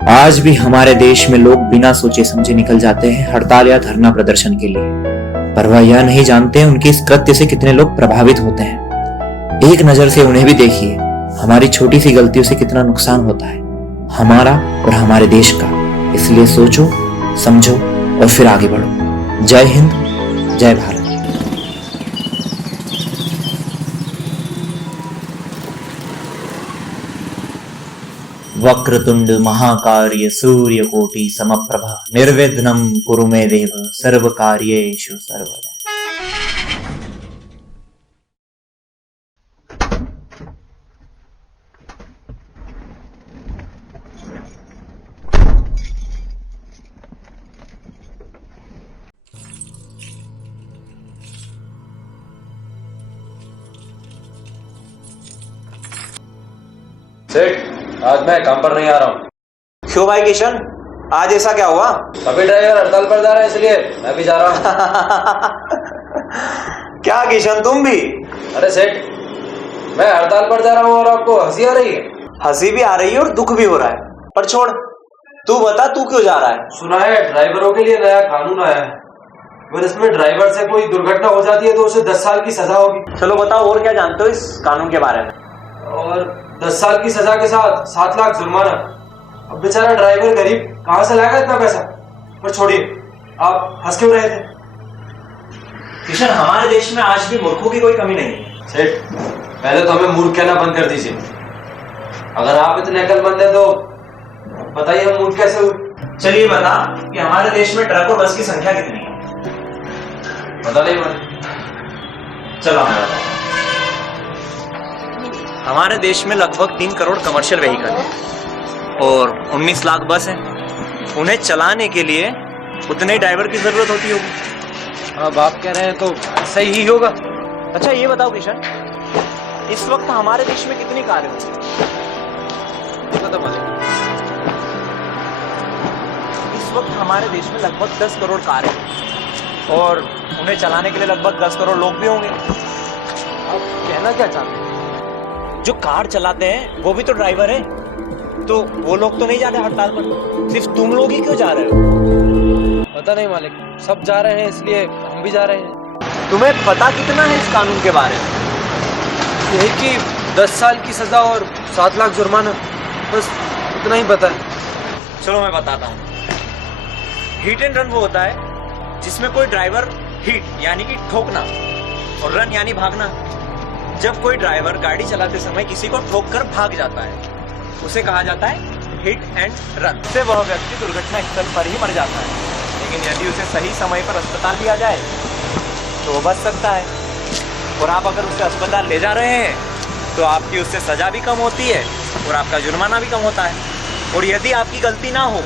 आज भी हमारे देश में लोग बिना सोचे समझे निकल जाते हैं हड़ताल या धरना प्रदर्शन के लिए, पर वह यह नहीं जानते उनके इस कृत्य से कितने लोग प्रभावित होते हैं। एक नजर से उन्हें भी देखिए, हमारी छोटी सी गलतियों से कितना नुकसान होता है, हमारा और हमारे देश का। इसलिए सोचो, समझो और फिर आगे बढ़ो। जय हिंद, जय भारत। वक्रतुंड महाकार्य सूर्यकोटि समप्रभा निर्विघ्नं कुरु मे देव सर्वकार्येषु सर्वदा। सेठ, आज मैं काम पर नहीं आ रहा हूँ। क्यों भाई किशन, आज ऐसा क्या हुआ? सभी ड्राइवर हड़ताल पर जा रहे हैं, इसलिए मैं भी जा रहा हूँ। क्या किशन, तुम भी? अरे सेठ, मैं हड़ताल पर जा रहा हूँ और आपको हंसी आ रही है? हंसी भी आ रही है और दुख भी हो रहा है, पर छोड़, तू बता तू क्यों जा रहा है? सुना है ड्राइवरों के लिए नया कानून आया है, अगर इसमें ड्राइवर से कोई दुर्घटना हो जाती है तो उसे 10 साल की सजा होगी। चलो बताओ, और क्या जानते हो इस कानून के बारे में? और 10 साल की सजा के साथ 7 लाख जुर्माना। अब बेचारा ड्राइवर गरीब कहाँ से लाएगा इतना पैसा? पर छोड़िए, आप हंस क्यों रहे थे? किशन, हमारे देश में आज भी मूर्खों की कोई कमी नहीं है। सेठ, पहले तो हमें मूर्ख कहना बंद कर दीजिए। अगर आप इतने अकलमंद हैं तो बताइए हम मूर्ख कैसे हुए? चलिए बता कि हमारे देश में ट्रक और बस की संख्या कितनी है? पता नहीं मुझे। चलो हमें बताओ। हमारे देश में लगभग 3 करोड़ कमर्शियल व्हीकल है और 19 लाख बस हैं। उन्हें चलाने के लिए उतने ड्राइवर की जरूरत होती होगी। अब आप कह रहे हैं तो सही ही होगा। अच्छा ये बताओ किशन, इस वक्त हमारे देश में कितनी कारें होंगी? इस वक्त हमारे देश में लगभग 10 करोड़ कारें हैं और उन्हें चलाने के लिए लगभग 10 करोड़ लोग भी होंगे। आप कहना क्या चाहते हैं? जो कार चलाते हैं वो भी तो ड्राइवर है, तो वो लोग तो नहीं जाते हड़ताल पर, सिर्फ तुम लोग ही क्यों जा रहे हो? पता नहीं मालिक, सब जा रहे हैं इसलिए हम भी जा रहे हैं। तुम्हें पता कितना है इस कानून के बारे में? यही कि 10 साल की सजा और 7 लाख जुर्माना, बस इतना ही पता है। चलो मैं बताता हूँ। हिट एंड रन वो होता है जिसमें कोई ड्राइवर हिट यानी कि ठोकना और रन यानी भागना। जब कोई ड्राइवर गाड़ी चलाते समय किसी को ठोक कर भाग जाता है उसे कहा जाता है हिट एंड रन। से वह व्यक्ति दुर्घटना स्थल पर ही मर जाता है, लेकिन यदि उसे सही समय पर अस्पताल लिया जाए तो वो बच सकता है। और आप अगर उसे अस्पताल ले जा रहे हैं तो आपकी उससे सजा भी कम होती है और आपका जुर्माना भी कम होता है। और यदि आपकी गलती ना हो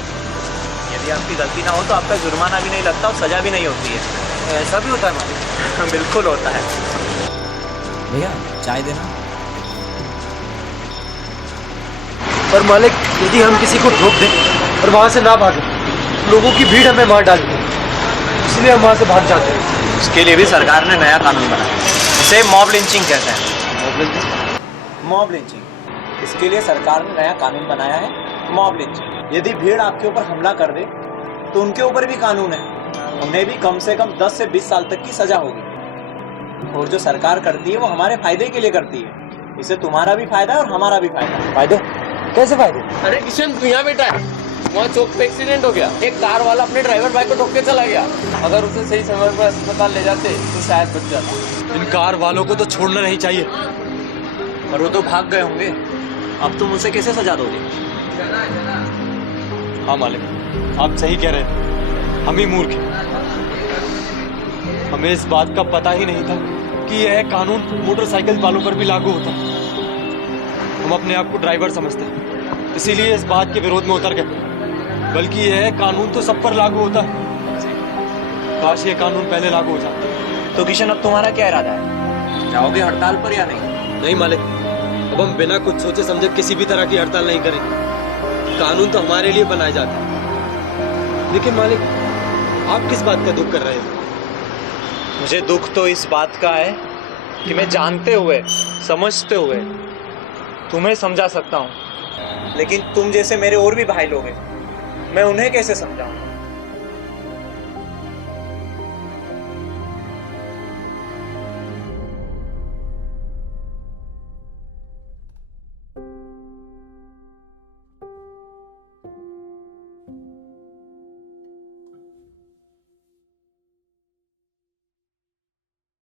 तो आपका जुर्माना भी नहीं लगता और सजा भी नहीं होती है। ऐसा भी होता है मालिक? बिल्कुल होता है। भैया चाय देना। पर मालिक, यदि हम किसी को ठोक दें और वहां से ना भागे, लोगों की भीड़ हमें मार डालती है, इसलिए हम वहां से भाग जाते हैं। इसके लिए भी सरकार ने नया कानून बनाया, इसे मॉब लिंचिंग कहते हैं। मॉब लिंचिंग, इसके लिए सरकार ने नया कानून बनाया है, मॉब लिंचिंग। यदि भीड़ आपके ऊपर हमला कर दे तो उनके ऊपर भी कानून है, उन्हें भी कम से कम 10 से 20 साल तक की सजा होगी। और जो सरकार करती है वो हमारे फायदे के लिए करती है, इससे तुम्हारा भी फायदा है और हमारा भी फायदा। फायदे? कैसे फायदे? अरे किशन, तू यहाँ बैठा है, वहाँ चौक पे एक्सीडेंट हो गया, एक कार वाला अपने ड्राइवर भाई को ठोक के चला गया। अगर उसे सही समय पर अस्पताल ले जाते तो शायद बच जाता। इन कार वालों को तो छोड़ना नहीं चाहिए। पर वो तो भाग गए होंगे, अब तुम उसे कैसे सजा दोगे? हाँ मालिक, आप सही कह रहे हैं, हम ही मूर्ख हैं। हमें इस बात का पता ही नहीं था कि यह कानून मोटरसाइकिल वालों पर भी लागू होता है। हम अपने आप को ड्राइवर समझते हैं, इसीलिए इस बात के विरोध में उतर गए। बल्कि यह कानून तो सब पर लागू होता है। काश ये कानून पहले लागू हो जाता। तो किशन, अब तुम्हारा क्या इरादा है, जाओगे हड़ताल पर या नहीं? नहीं मालिक, अब हम बिना कुछ सोचे समझे किसी भी तरह की हड़ताल नहीं करेंगे। कानून तो हमारे लिए बनाए जाते हैं। लेकिन मालिक, आप किस बात का दुख कर रहे हो? मुझे दुख तो इस बात का है कि मैं जानते हुए समझते हुए तुम्हें समझा सकता हूँ लेकिन तुम जैसे मेरे और भी भाई लोग हैं, मैं उन्हें कैसे समझाऊं?